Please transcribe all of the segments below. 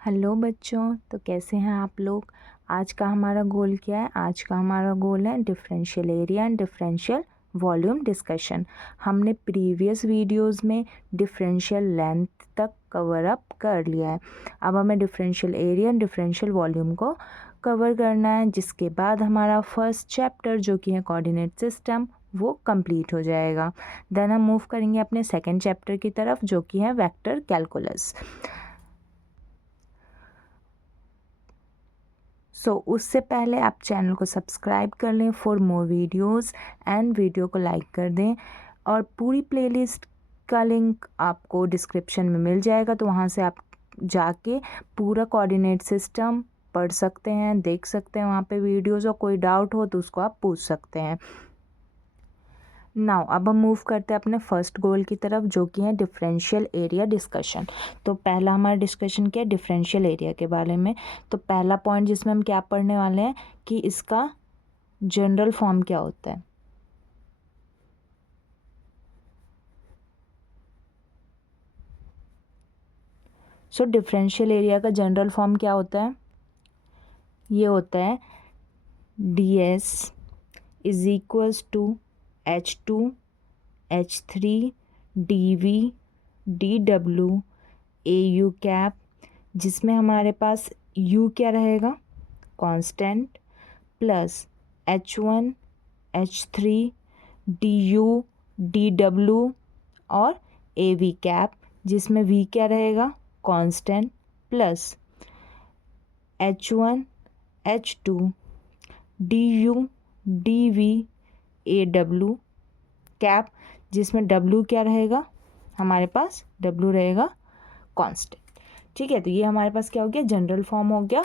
Hello बच्चों, तो कैसे हैं आप लोग। आज का हमारा गोल क्या है। आज का हमारा गोल है differential area and differential volume discussion. हमने प्रीवियस वीडियोस में डिफरेंशियल लेंथ तक कवर अप कर लिया है। अब हमें differential area and differential volume को कवर करना है, जिसके बाद हमारा फर्स्ट चैप्टर जो कि है कोऑर्डिनेट सिस्टम वो कंप्लीट हो जाएगा। देन हम मूव करेंगे अपने सेकेंड चैप्टर की तरफ जो कि है वेक्टर कैलकुलस। उससे पहले आप चैनल को सब्सक्राइब कर लें for more videos and video को लाइक कर दें। और पूरी प्लेलिस्ट का लिंक आपको डिस्क्रिप्शन में मिल जाएगा, तो वहाँ से आप जाके पूरा कोऑर्डिनेट सिस्टम पढ़ सकते हैं, देख सकते हैं वहाँ पे वीडियोस। और कोई डाउट हो तो उसको आप पूछ सकते हैं। नाउ अब हम मूव करते हैं अपने फर्स्ट गोल की तरफ जो कि है डिफरेंशियल एरिया डिस्कशन। तो पहला हमारा डिस्कशन क्या है, डिफरेंशियल एरिया के बारे में। तो पहला पॉइंट जिसमें हम क्या पढ़ने वाले हैं कि इसका जनरल फॉर्म क्या होता है। डिफरेंशियल एरिया का जनरल फॉर्म क्या होता है, ये होता है ds is equals to h2 h3 dv dw au cap, जिसमें हमारे पास u क्या रहेगा, constant, plus h1 h3 du dw और av कैप, जिसमें v क्या रहेगा, constant, plus h1 h2 du dv aw cap, जिसमें w क्या रहेगा, हमारे पास w रहेगा कांस्टेंट। ठीक है, तो ये हमारे पास क्या हो गया, जनरल फॉर्म हो गया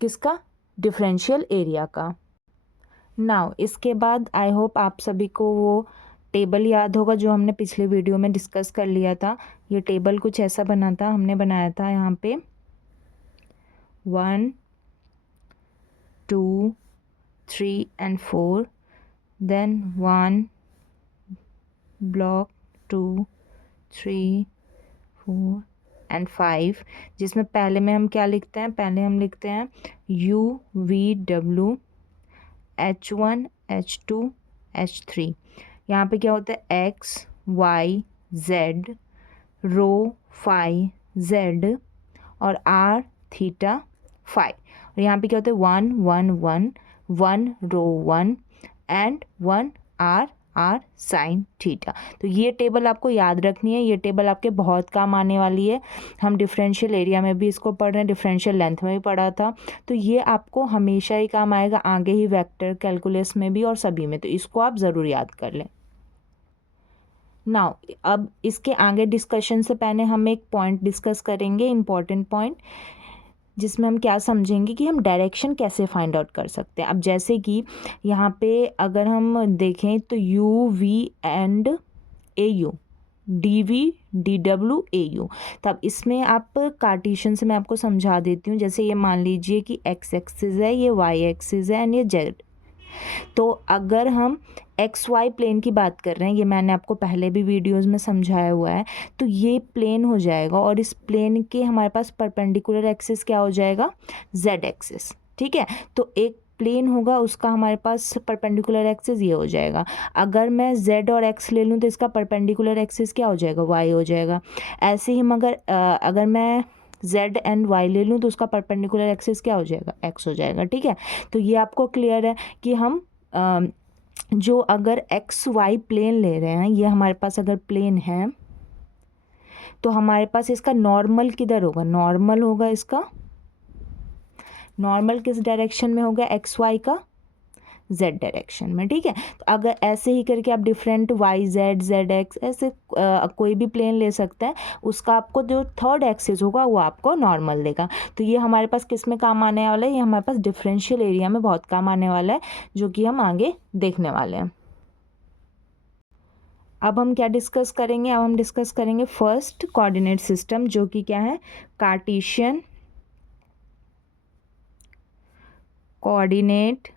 किसका, डिफरेंशियल एरिया का। नाउ इसके बाद आई होप आप सभी को वो टेबल याद होगा जो हमने पिछले वीडियो में डिस्कस कर लिया था। ये टेबल कुछ ऐसा बना था, हमने बनाया था यहाँ पे 1 2 3 and 4, then 1 block 2 3 4 and 5, जिसमें पहले में हम क्या लिखते हैं, पहले हम लिखते हैं u v w h1 h2 h3। यहाँ पे क्या होता है x y z रो फाई z और r थीटा फाई। और यहाँ पे क्या होता है 1 1 1 1 rho 1 and 1 r r sine theta. तो ये टेबल आपको याद रखनी है, ये टेबल आपके बहुत काम आने वाली है। हम डिफरेंशियल एरिया में भी इसको पढ़ रहे हैं, डिफरेंशियल लेंथ में भी पढ़ा था, तो ये आपको हमेशा ही काम आएगा, आगे ही वेक्टर कैलकुलस में भी और सभी में, तो इसको आप ज़रूर याद कर लें। नाउ अब इसके आगे डिस्कशन से पहले हम एक पॉइंट डिस्कस करेंगे, इम्पॉर्टेंट पॉइंट, जिसमें हम क्या समझेंगे कि हम डायरेक्शन कैसे फाइंड आउट कर सकते हैं। अब जैसे कि यहाँ पे अगर हम देखें तो u v and a u d v d डब्ल्यू ए यू, तब इसमें आप कार्टेशियन से मैं आपको समझा देती हूँ। जैसे ये मान लीजिए कि एक्स एक्सिस है, ये वाई एक्सिस है एंड ये जेड। तो अगर हम एक्स वाई प्लेन की बात कर रहे हैं, ये मैंने आपको पहले भी वीडियोस में समझाया हुआ है, तो ये प्लेन हो जाएगा और इस प्लेन के हमारे पास परपेंडिकुलर एक्सिस क्या हो जाएगा, जेड एक्सिस। ठीक है, तो एक प्लेन होगा उसका हमारे पास परपेंडिकुलर एक्सिस ये हो जाएगा। अगर मैं z और x ले लूँ तो इसका परपेंडिकुलर एक्सिस क्या हो जाएगा, y हो जाएगा। ऐसे ही अगर मैं z एंड y ले लूँ तो उसका परपेंडिकुलर एक्सिस क्या हो जाएगा, x हो जाएगा। ठीक है, तो ये आपको क्लियर है कि हम जो अगर एक्स वाई प्लेन ले रहे हैं, ये हमारे पास अगर प्लेन है तो हमारे पास इसका नॉर्मल किधर होगा, नॉर्मल होगा इसका, नॉर्मल किस डायरेक्शन में होगा, एक्स वाई का जेड डायरेक्शन में। ठीक है, तो अगर ऐसे ही करके आप different y z z x ऐसे कोई भी प्लेन ले सकते हैं, उसका आपको जो थर्ड एक्सिस होगा वो आपको नॉर्मल देगा। तो ये हमारे पास किस में काम आने वाला है, ये हमारे पास डिफरेंशियल एरिया में बहुत काम आने वाला है, जो कि हम आगे देखने वाले हैं। अब हम क्या डिस्कस करेंगे, अब हम डिस्कस करेंगे फर्स्ट कोऑर्डिनेट सिस्टम, जो कि क्या है, कार्टेशियन कोऑर्डिनेट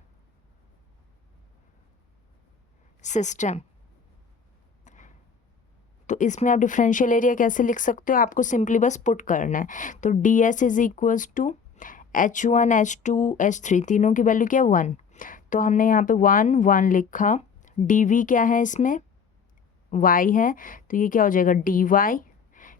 सिस्टम। तो इसमें आप डिफरेंशियल एरिया कैसे लिख सकते हो, आपको सिंपली बस पुट करना है। तो d s is equals to H1 H2 H3 तीनों की वैल्यू क्या है 1, तो हमने यहाँ पे 1 1 लिखा। डी वी क्या है इसमें y है, तो ये क्या हो जाएगा डी वाई।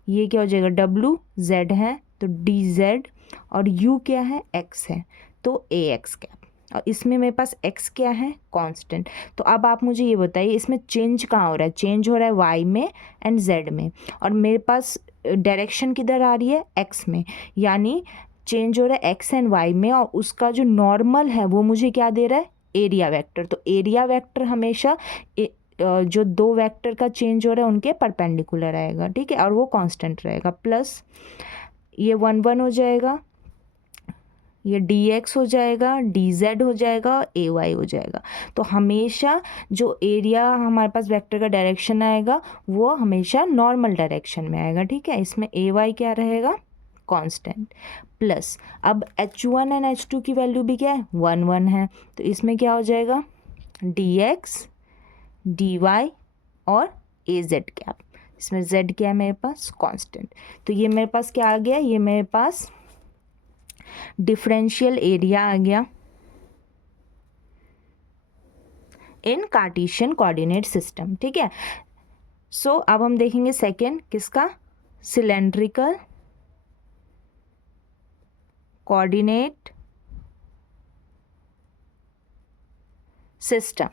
ये क्या हो जाएगा डब्लू जेड है तो डी जेड, और यू क्या है x है तो ए एक्स कैप, और इसमें मेरे पास x क्या है कांस्टेंट। तो अब आप मुझे ये बताइए इसमें चेंज कहाँ हो रहा है, चेंज हो रहा है y में एंड z में, और मेरे पास डायरेक्शन किधर आ रही है x में, यानी चेंज हो रहा है x एंड y में, और उसका जो नॉर्मल है वो मुझे क्या दे रहा है एरिया वेक्टर। तो एरिया वेक्टर हमेशा जो दो वेक्टर का चेंज हो रहा है उनके परपेंडिकुलर आएगा, ठीक है, और वो कांस्टेंट रहेगा। प्लस ये 1 1 हो जाएगा, ये डी एक्स हो जाएगा, डी जेड हो जाएगा, ए वाई हो जाएगा। तो हमेशा जो एरिया हमारे पास वेक्टर का डायरेक्शन आएगा वो हमेशा नॉर्मल डायरेक्शन में आएगा, ठीक है। इसमें ए वाई क्या रहेगा कांस्टेंट। प्लस अब H1 एंड H2 की वैल्यू भी क्या है 1 1 है, तो इसमें क्या हो जाएगा डी एक्स डी वाई और ए जेड कैप। इसमें जेड क्या है मेरे पास कांस्टेंट। तो ये मेरे पास क्या आ गया, ये मेरे पास डिफरेंशियल एरिया आ गया इन कार्टेशियन कोऑर्डिनेट सिस्टम, ठीक है। सो अब हम देखेंगे सेकेंड किसका, सिलेंड्रिकल कोऑर्डिनेट सिस्टम,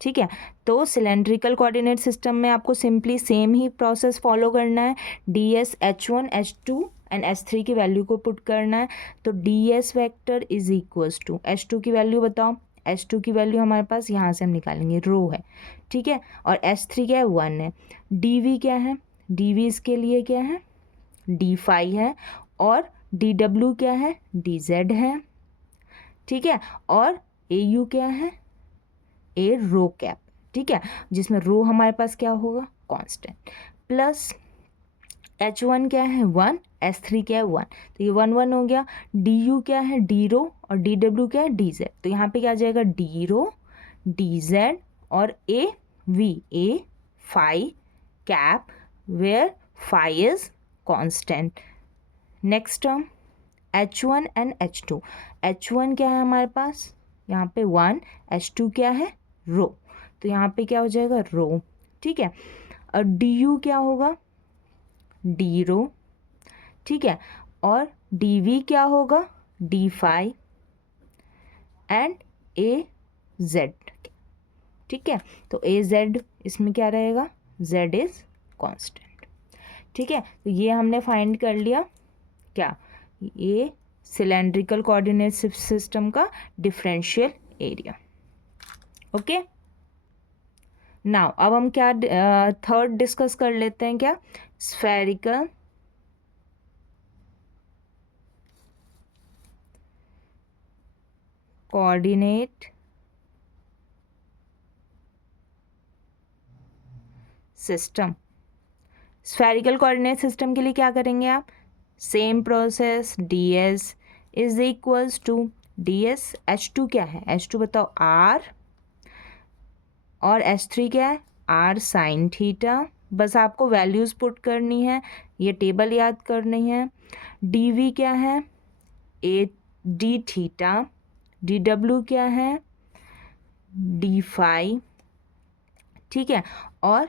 ठीक है। तो सिलेंड्रिकल कोऑर्डिनेट सिस्टम में आपको सिंपली सेम ही प्रोसेस फॉलो करना है, D S H1 H2 and H3 की वैल्यू को पुट करना है। तो d s vector is equals to H2 की वैल्यू बताओ, H2 की वैल्यू हमारे पास यहाँ से हम निकालेंगे रो है, ठीक है, और H3 क्या है 1 है। डी वी क्या है, डी वी इसके लिए क्या है डी फाई है, और डी डब्ल्यू क्या है डी जेड है, ठीक है, और ए यू क्या है ए रो कैप, ठीक है, जिसमें रो हमारे पास क्या होगा कांस्टेंट। प्लस H1 क्या है 1, H3 क्या है 1, तो ये 1 1 हो गया। डी यू क्या है डी रो, और डी डब्ल्यू क्या है डी जेड, तो यहाँ पे क्या आ जाएगा डी रो डी जेड, और a v a phi cap where phi is constant. Next term H1 and H2, H1 क्या है हमारे पास यहाँ पे 1, H2 क्या है रो, तो यहाँ पे क्या हो जाएगा रो, ठीक है, और डी यू क्या होगा डी रो, ठीक है, और डी वी क्या होगा d phi and a z, ठीक है। तो ए जेड इसमें क्या रहेगा जेड इज कांस्टेंट, ठीक है। तो ये हमने फाइंड कर लिया क्या, ये सिलेंड्रिकल कोऑर्डिनेट सिस्टम का डिफरेंशियल एरिया। ओके, नाउ अब हम क्या थर्ड डिस्कस कर लेते हैं, क्या spherical coordinate system. Spherical coordinate system के लिए क्या करेंगे आप, same process, d s is equals to d s H2 क्या है H2 बताओ R, और H3 क्या है R साइन थीटा, बस आपको वैल्यूज़ पुट करनी है, ये टेबल याद करनी है। डी वी क्या है A D theta, D W क्या है डी फाई, ठीक है, और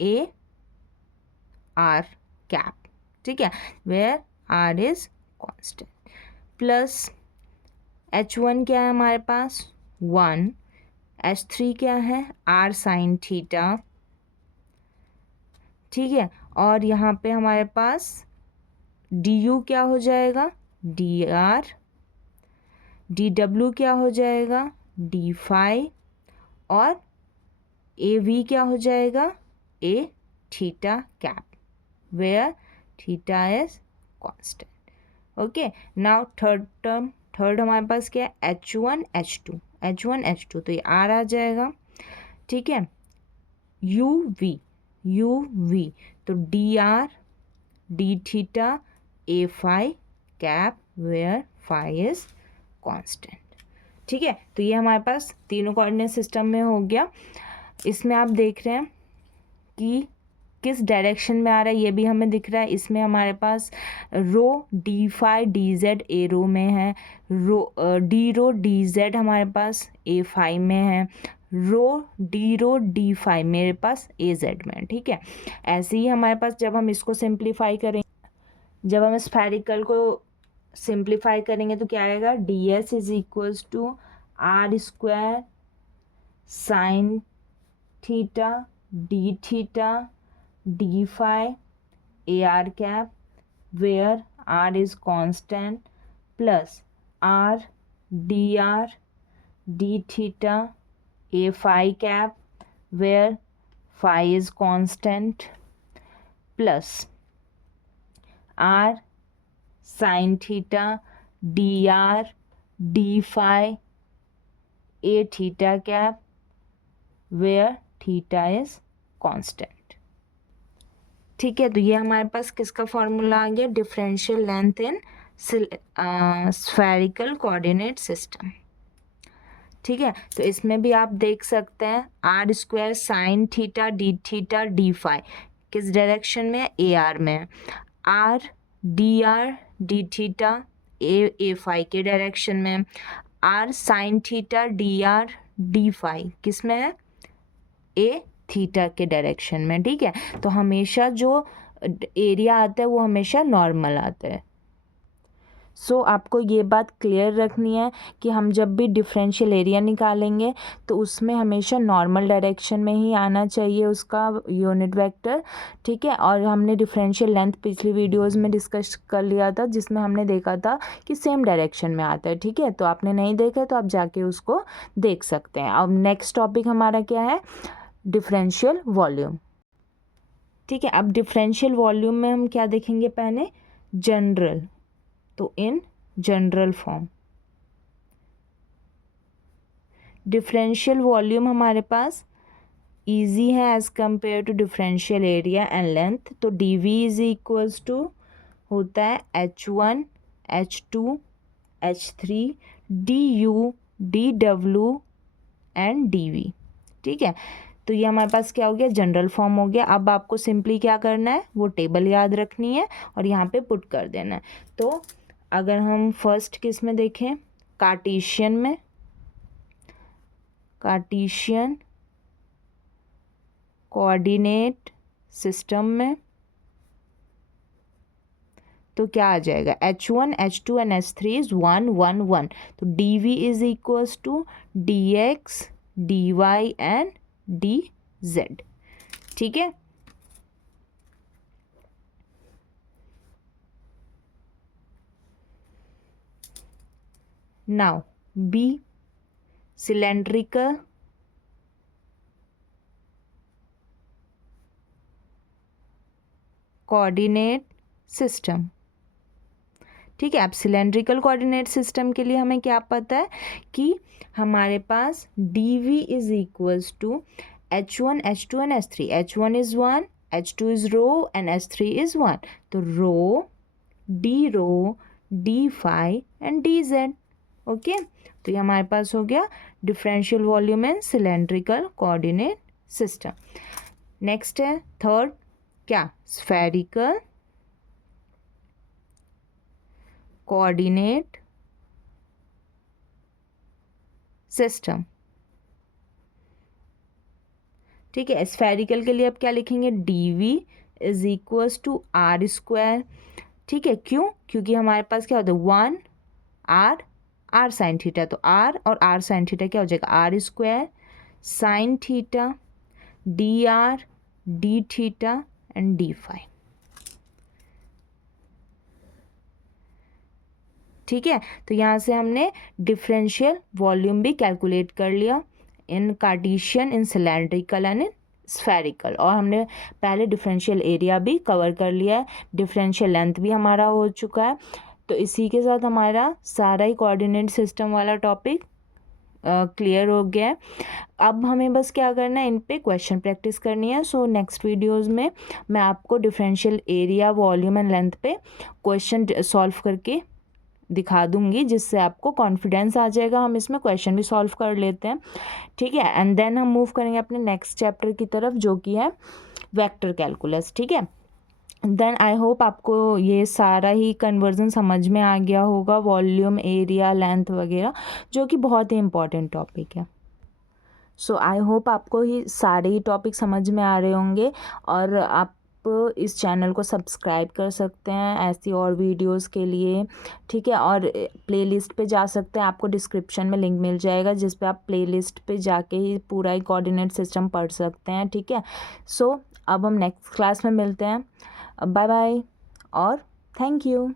ए आर कैप, ठीक है, where r is constant. Plus H1 क्या है हमारे पास 1, H3 क्या है R साइन थीटा, ठीक है, और यहाँ पे हमारे पास डी यू क्या हो जाएगा डी आर, डी डब्ल्यू क्या हो जाएगा डी फाई, और ए वी क्या हो जाएगा A theta cap where theta is constant. Okay, now third term, third हमारे पास क्या है H1 H2, H1 H2, तो ये R आ जाएगा, ठीक है, यू वी, तो d r d theta a phi cap where phi is constant, ठीक है। तो ये हमारे पास तीनों कोऑर्डिनेट सिस्टम में हो गया। इसमें आप देख रहे हैं कि किस डायरेक्शन में आ रहा है ये भी हमें दिख रहा है। इसमें हमारे पास rho d phi d z a rho में है, डी रो डी जेड हमारे पास ए फाई में है, रो डी फाई मेरे पास ए जेड में है। ठीक है, ऐसे ही हमारे पास जब हम इसको सिंप्लीफाई करेंगे, जब हम स्फेरिकल को सिंप्लीफाई करेंगे तो क्या आएगा, d s is equals to r square sine theta d theta d phi a r cap where r is constant plus r d theta a phi cap where phi is constant plus r sine theta d phi a theta cap where theta is constant. ठीक है, तो ये हमारे पास किसका formula आ गया, differential length in spherical coordinate system. ठीक है, तो इसमें भी आप देख सकते हैं r square sine theta d phi किस डायरेक्शन में, ए आर में, r d theta a phi के डायरेक्शन में, r sine theta d phi किस में है, ए थीटा के डायरेक्शन में। ठीक है, तो हमेशा जो एरिया आता है वो हमेशा नॉर्मल आता है। सो आपको ये बात क्लियर रखनी है कि हम जब भी डिफरेंशियल एरिया निकालेंगे तो उसमें हमेशा नॉर्मल डायरेक्शन में ही आना चाहिए उसका यूनिट वेक्टर। ठीक है, और हमने डिफरेंशियल लेंथ पिछली वीडियोस में डिस्कस कर लिया था जिसमें हमने देखा था कि सेम डायरेक्शन में आता है। ठीक है, तो आपने नहीं देखा तो आप जाके उसको देख सकते हैं। अब नेक्स्ट टॉपिक हमारा क्या है, डिफरेंशियल वॉल्यूम। ठीक है, अब डिफरेंशियल वॉल्यूम में हम क्या देखेंगे, पहले जनरल, तो in general form differential volume हमारे पास इजी है as compare to differential area and length. तो d v is equals to होता है H1 H2 H3 DU DW and DV। ठीक है, तो ये हमारे पास क्या हो गया, जनरल फॉर्म हो गया। अब आपको सिंपली क्या करना है, वो टेबल याद रखनी है और यहाँ पे पुट कर देना है। तो अगर हम फर्स्ट किस में देखें, कार्टेशियन में, कार्टेशियन कोऑर्डिनेट सिस्टम में, तो क्या आ जाएगा, H1 H2 and H3 is 1 1 1। तो DV is equals to DX DY and DZ। ठीक है, now B cylindrical coordinate system. ठीक है, अब सिलेंड्रिकल कोऑर्डिनेट सिस्टम के लिए हमें क्या पता है कि हमारे पास DV is equals to H1 H2 and H3। H1 is 1, H2 is rho and H3 is 1। तो rho d phi and DZ। Okay, तो ये हमारे पास हो गया differential volume in cylindrical coordinate system. Next है थर्ड, क्या, स्फेरिकल कोऑर्डिनेट सिस्टम। ठीक है, स्फेरिकल के लिए अब क्या लिखेंगे, DV is equals to r square. ठीक है, क्यों, क्योंकि हमारे पास क्या होता है 1 आर साइन थीटा, तो आर और आर साइन थीटा क्या हो जाएगा, r square sine theta d theta and d phi. ठीक है, तो यहाँ से हमने डिफरेंशियल वॉल्यूम भी कैलकुलेट कर लिया in Cartesian, in cylindrical and in spherical, और हमने पहले डिफरेंशियल एरिया भी कवर कर लिया है, डिफरेंशियल लेंथ भी हमारा हो चुका है। तो इसी के साथ हमारा सारा ही कोऑर्डिनेट सिस्टम वाला टॉपिक क्लियर हो गया है। अब हमें बस क्या करना है, इन पे क्वेश्चन प्रैक्टिस करनी है। सो नेक्स्ट वीडियोस में मैं आपको differential area, volume and length पे क्वेश्चन सॉल्व करके दिखा दूंगी, जिससे आपको कॉन्फिडेंस आ जाएगा, हम इसमें क्वेश्चन भी सॉल्व कर लेते हैं। ठीक है, एंड देन हम मूव करेंगे अपने नेक्स्ट चैप्टर की तरफ, जो कि है वेक्टर कैलकुलस, ठीक है। देन आई होप आपको ये सारा ही कन्वर्जन समझ में आ गया होगा, वॉल्यूम, एरिया, लेंथ वगैरह, जो कि बहुत ही इंपॉर्टेंट टॉपिक है। सो आई होप आपको ये सारे ही टॉपिक समझ में आ रहे होंगे, और आप इस चैनल को सब्सक्राइब कर सकते हैं ऐसी और वीडियोस के लिए, ठीक है। और प्लेलिस्ट पे जा सकते हैं, आपको डिस्क्रिप्शन में लिंक मिल जाएगा जिस पे आप प्लेलिस्ट पे जाके ही पूरा ही कोऑर्डिनेट सिस्टम पढ़ सकते हैं, ठीक है। सो अब हम नेक्स्ट क्लास में मिलते हैं। बाय बाय और थैंक यू।